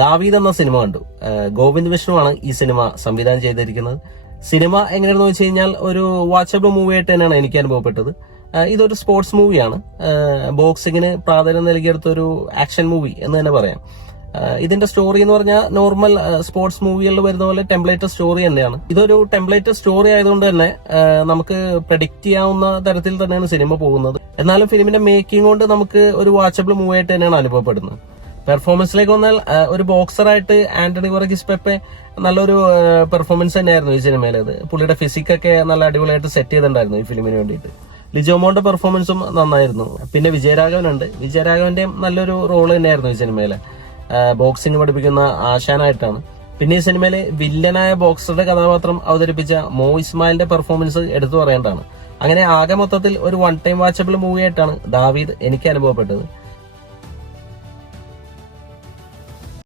ദാവീദ് എന്ന സിനിമ കണ്ടു. ഗോവിന്ദ് വിഷ്ണുവാണ് ഈ സിനിമ സംവിധാനം ചെയ്തിരിക്കുന്നത്. സിനിമ എങ്ങനെയാണെന്ന് വെച്ച് കഴിഞ്ഞാൽ ഒരു വാച്ചബിൾ മൂവി ആയിട്ട് തന്നെയാണ് എനിക്ക് അനുഭവപ്പെട്ടത്. ഇതൊരു സ്പോർട്സ് മൂവിയാണ്. ബോക്സിങ്ങിന് പ്രാധാന്യം നൽകിയെടുത്ത ഒരു ആക്ഷൻ മൂവി എന്ന് തന്നെ പറയാം. ഇതിന്റെ സ്റ്റോറി എന്ന് പറഞ്ഞാൽ നോർമൽ സ്പോർട്സ് മൂവികളിൽ വരുന്ന പോലെ ടെംപ്ലേറ്റ് സ്റ്റോറി തന്നെയാണ്. ഇതൊരു ടെംപ്ലേറ്റ് സ്റ്റോറി ആയതുകൊണ്ട് തന്നെ നമുക്ക് പ്രഡിക്റ്റ് ചെയ്യാവുന്ന തരത്തിൽ തന്നെയാണ് സിനിമ പോകുന്നത്. എന്നാലും ഫിലിമിന്റെ മേക്കിംഗ് കൊണ്ട് നമുക്ക് ഒരു വാച്ചബിൾ മൂവി ആയിട്ട് തന്നെയാണ് അനുഭവപ്പെടുന്നത്. പെർഫോമൻസിലേക്ക് വന്നാൽ ഒരു ബോക്സറായിട്ട് ആന്റണി വർഗീസ് പെപ്പെ നല്ലൊരു പെർഫോമൻസ് തന്നെയായിരുന്നു ഈ സിനിമയിലേത്. പുള്ളിയുടെ ഫിസിക്കൊക്കെ നല്ല അടിപൊളിയായിട്ട് സെറ്റ് ചെയ്തിട്ടുണ്ടായിരുന്നു ഈ ഫിലിമിന് വേണ്ടിയിട്ട്. ലിജോമോന്റെ പെർഫോമൻസും നന്നായിരുന്നു. പിന്നെ വിജയരാഘവനുണ്ട്. വിജയരാഘവന്റെയും നല്ലൊരു റോള് തന്നെയായിരുന്നു ഈ സിനിമയിലെ. ബോക്സിംഗ് പഠിപ്പിക്കുന്ന ആശാനായിട്ടാണ്. പിന്നെ ഈ സിനിമയിലെ വില്ലനായ ബോക്സറുടെ കഥാപാത്രം അവതരിപ്പിച്ച മോ ഇസ്മായിലിന്റെ പെർഫോമൻസ് എടുത്തു പറയേണ്ടതാണ്. അങ്ങനെ ആകെ മൊത്തത്തിൽ ഒരു വൺ ടൈം വാച്ചബിൾ മൂവി ആയിട്ടാണ് ദാവീദ് എനിക്ക് അനുഭവപ്പെട്ടത്.